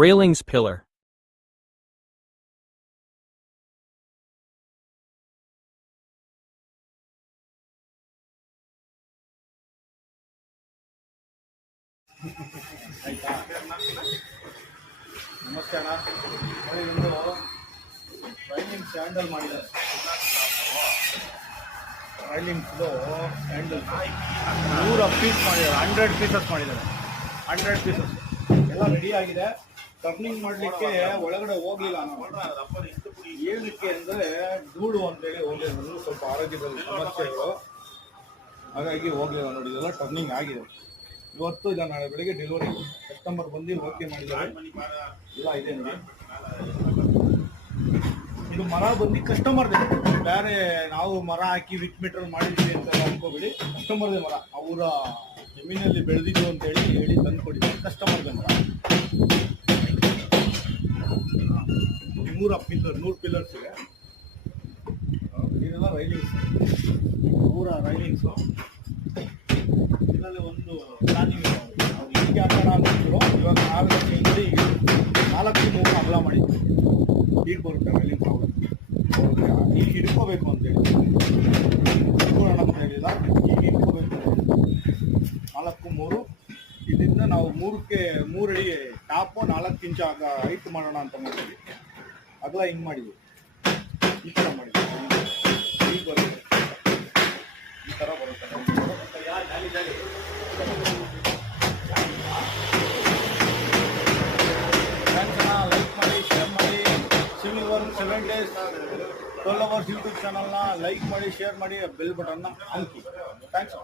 Railings pillar. ನಮಸ್ತೆ ಅಣ್ಣ. ನೋಡಿ ಒಂದು ರೈಲಿಂಗ್ ಸ್ಯಾಂಡಲ್ ಮಾಡಿದ್ದಾರೆ. ರೈಲಿಂಗ್ಸ್ದು ಹ್ಯಾಂಡಲ್ 100 ಪೀಸ್ ಮಾಡಿದ್ದಾರೆ. 100 ಪೀಸಸ್ ಮಾಡಿದ್ದಾರೆ. 100 ಪೀಸಸ್ ಎಲ್ಲ ರೆಡಿ ಆಗಿದೆ. ಟರ್ನಿಂಗ್ ಮಾಡಲಿಕ್ಕೆ ಒಳಗಡೆ ಹೋಗಲಿಲ್ಲ ನಾನು. ಏನಕ್ಕೆ ಅಂದರೆ ಧೂಳು ಅಂತೇಳಿ ಹೋಗಲಿಲ್ಲ. ಸ್ವಲ್ಪ ಆರೋಗ್ಯದ ಸಮಸ್ಯೆಗಳು, ಹಾಗಾಗಿ ಹೋಗಲಿಲ್ಲ. ನೋಡಿ ಇದೆಲ್ಲ ಟರ್ನಿಂಗ್ ಆಗಿದೆ. ಇವತ್ತು ಇಲ್ಲ ನಾಳೆ ಬೆಳಿಗ್ಗೆ ಡೆಲಿವರಿ. ಕಸ್ಟಮರ್ ಬಂದು ಓಕೆ ಮಾಡಿದ್ದಾರೆ. ಇಲ್ಲ ಇದೆ ನೋಡಿ. ಇದು ಮರ ಬಂದು ಕಸ್ಟಮರ್ದೆ, ಬೇರೆ ನಾವು ಮರ ಹಾಕಿ ವಿತ್ ಮೀಟರ್ ಮಾಡಿದ್ವಿ ಅಂತ ಅನ್ಕೋಬೇಡಿ. ಕಸ್ಟಮರ್ದೇ ಮರ, ಅವರ ಜಮೀನಲ್ಲಿ ಬೆಳೆದಿದ್ದು ಅಂತೇಳಿ ಹೇಳಿ ತಂದುಕೊಟ್ಟಿದ್ದಾರೆ. ಕಸ್ಟಮರ್ದೇ ಮರ. 100 ಪಿಲ್ಲರ್ಸ್ ಇದೆ. ಇದೆಲ್ಲ ರೈಲಿಂಗ್ಸ್, 100 ರೈಲಿಂಗ್ಸು. ಇದರಲ್ಲಿ ಒಂದು ಪ್ಲಾನಿಂಗ್ ನಾವು ಹೀಗೆ ಹಾಕೋಣ ಅಂತಿದ್ರು. ಇವಾಗ 4 ಲಕ್ಷ 4 ಅಗಲ ಮಾಡಿದ್ವಿ. ಈಗ ಬರುತ್ತೆ ರೈಲಿಂಗ್ ಪ್ರಾಬ್ಲಮ್. ಈಗ ಹಿಡ್ಕೋಬೇಕು ಅಂತೇಳಿ ಹಿಡ್ಕೊಳ್ಳೋಣ ಅಂತ ಹೇಳಿಲ್ಲ, ಈಗ ಹಿಡ್ಕೋಬೇಕು. 4 ಇದರಿಂದ ನಾವು 3 ಅಡಿ ಟಾಪು 4 ಇಂಚು ಹೈಟ್ ಮಾಡೋಣ ಅಂತ ಮಾಡಿದ್ವಿ. ಅಗಲ ಹಿಂಗೆ ಮಾಡಿದ್ವಿ, ಈ ಥರ ಮಾಡಿದ್ವಿ. ಈಗ ಬರುತ್ತೆ, ಈ ಥರ ಬರುತ್ತೆ. ಲೈಕ್ ಮಾಡಿ, ಶೇರ್ ಮಾಡಿ. Civil work 7 days 12 hours YouTube ಚಾನಲ್ನ ಲೈಕ್ ಮಾಡಿ, ಶೇರ್ ಮಾಡಿ, ಬೆಲ್ ಬಟನ್ನ ಹಾಕಿ. ಥ್ಯಾಂಕ್ಸ್.